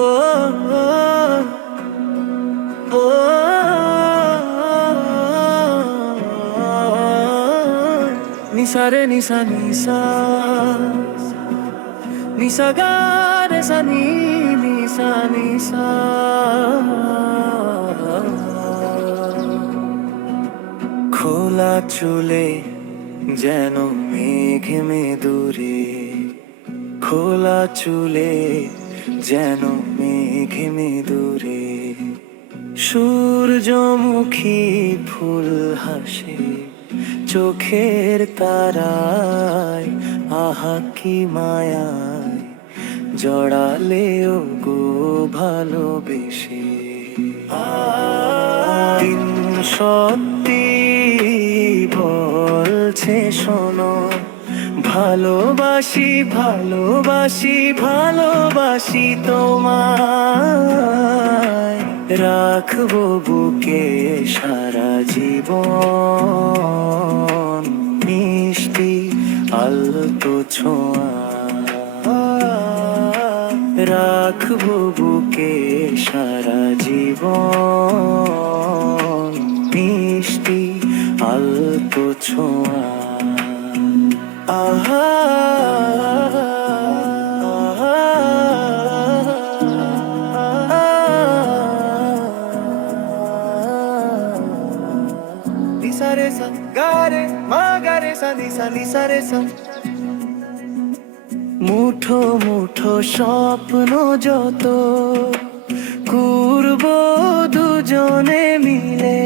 ও ও নিসা রে নিসা নিসা নিসা গা রে সা নি নিসা নিসা খোলা চুলে যেন মেঘ মেদুরে, খোলা চুলে যেন মেঘ মেদুরে, সূর্যমুখী ফুল হাসে চোখের তারায়, আহা কি মায়ায় জড়ালেও গো ভালোবেসে। দিন সত্যি বলছে শোনো, ভালোবাসি ভালোবাসি ভালোবাসি তোমায়, রাখবো বুকে সারা জীবন, মিষ্টি আলতো ছোঁয়া, রাখবো বুকে সারা জীবন, মিষ্টি আলতো ছোঁয়া। আহা নিসা রে সা গা রে মা গা রে সা নিসা নিসা রে সা। মুঠো মুঠো স্বপ্ন যত করবো দুজনে মিলে,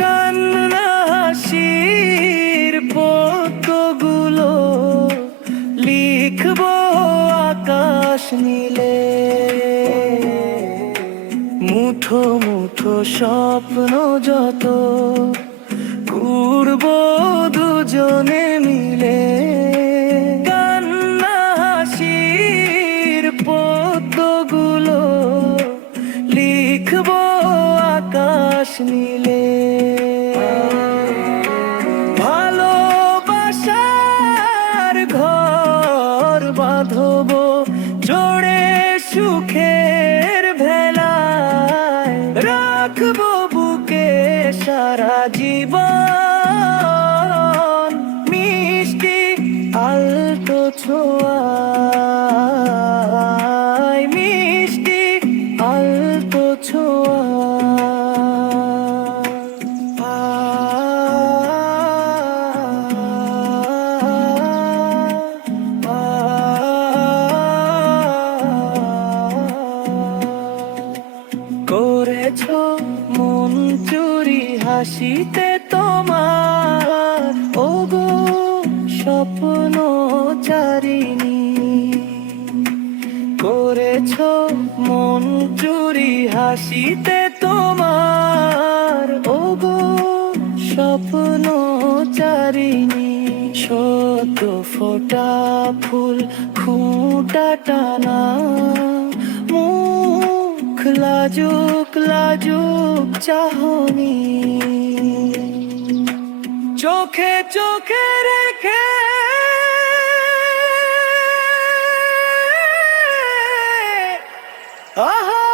কান্না হাসির পদ্মগুলো লিখবো আকাশ নীলে। মুঠো মুঠো স্বপ্ন যত করবো দুজনে মিলে, পদ্মগুলো লিখবো আকাশ নীলে। ভালোবাসার ঘর বাঁধবো জোড়ে সুখের ভেলায়, রাখবো বুকে সারা জীবন, মিষ্টি আলতো ছোঁয়া, মিষ্টি আলতো ছোঁয়া। করেছ মন চুরি হাসিতে তোমার, ওগো স্বপ্ন চারিণী, করেছ মন চুরি হাসিতে তোমার, ওগো স্বপ্ন চারিণী। সদ্য ফোটা ফুল খুঁটা টানা, মুখ লাজুক লাজুক চাহনি, চোখে চোখে রেখে আহা